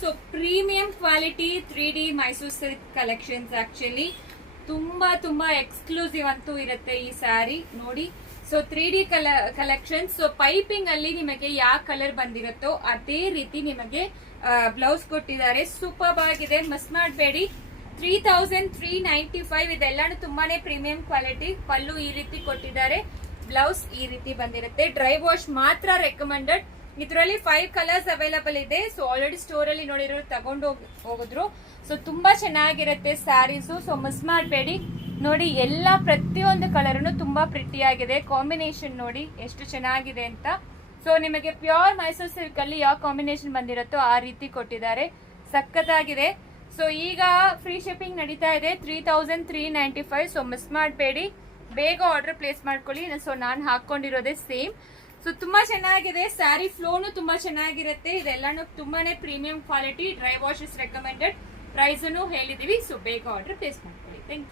So premium quality 3D Mysore silk collections actually ತುಂಬಾ exclusive ಅಂತೂ ಇರುತ್ತೆ ಈ ಸ್ಯಾರಿ ನೋಡಿ. So 3D collections. So piping ಅಲ್ಲಿ ನಿಮಗೆ ಯಾವ ಕಲರ್ ಬಂದಿರುತ್ತೋ ಅದೇ ರೀತಿ ನಿಮಗೆ ಬ್ಲೌಸ್ ಕೊಟ್ಟಿದ್ದಾರೆ. ಸೂಪರ್ ಆಗಿದೆ, ಮಿಸ್ ಮಾಡಬೇಡಿ. 3395 ಇದೆಲ್ಲಾನು ತುಂಬಾನೇ ಪ್ರೀಮಿಯಂ ಕ್ವಾಲಿಟಿ. ಪಲ್ಲು ಈ ರೀತಿ ಕೊಟ್ಟಿದ್ದಾರೆ, ಬ್ಲೌಸ್ ಈ ರೀತಿ ಬಂದಿರುತ್ತೆ. ಡ್ರೈ ವಾಶ್ ಮಾತ್ರ ರೆಕಮೆಂಡೆಡ್. ಇದರಲ್ಲಿ 5 ಕಲರ್ಸ್ ಅವೈಲಬಲ್ ಇದೆ. ಸೊ ಆಲ್ರೆಡಿ ಸ್ಟೋರ್ ಅಲ್ಲಿ ನೋಡಿರೋ ತಗೊಂಡು ಹೋಗಿದ್ರು. ಸೊ ತುಂಬಾ ಚೆನ್ನಾಗಿರುತ್ತೆ ಸ್ಯಾರೀಸು. ಸೊ ಮಿಸ್ ಮಾಡಬೇಡಿ ನೋಡಿ. ಎಲ್ಲ ಪ್ರತಿಯೊಂದು ಕಲರ್ ತುಂಬಾ ಪ್ರಿಟಿ ಆಗಿದೆ. ಕಾಂಬಿನೇಷನ್ ನೋಡಿ ಎಷ್ಟು ಚೆನ್ನಾಗಿದೆ ಅಂತ. ಸೊ ನಿಮಗೆ ಪ್ಯೂರ್ ಮೈಸೂರ್ ಸಿಲ್ಕ್ ಅಲ್ಲಿ ಯಾವ ಕಾಂಬಿನೇಷನ್ ಬಂದಿರುತ್ತೋ ಆ ರೀತಿ ಕೊಟ್ಟಿದ್ದಾರೆ. ಸಖತ್ತಾಗಿದೆ. ಸೊ ಈಗ ಫ್ರೀ ಶಿಪ್ಪಿಂಗ್ ನಡೀತಾ ಇದೆ 3395. ಸೊ ಮಿಸ್ ಮಾಡಬೇಡಿ, ಬೇಗ ಆರ್ಡರ್ ಪ್ಲೇಸ್ ಮಾಡ್ಕೊಳ್ಳಿ. ಸೊ ನಾನು ಹಾಕೊಂಡಿರೋದೇ ಸೇಮ್. ಸೊ ತುಂಬಾ ಚೆನ್ನಾಗಿದೆ. ಸ್ಯಾರಿ ಫ್ಲೋನು ತುಂಬಾ ಚೆನ್ನಾಗಿರುತ್ತೆ. ಇದೆಲ್ಲಾನು ತುಂಬಾನೇ premium quality. Dry wash is recommended. Price ಹೇಳಿದೀವಿ. ಸೊ ಬೇಗ ಆರ್ಡರ್ ಪ್ಲೇಸ್ ಮಾಡ್ಕೊಳ್ಳಿ. Thank you.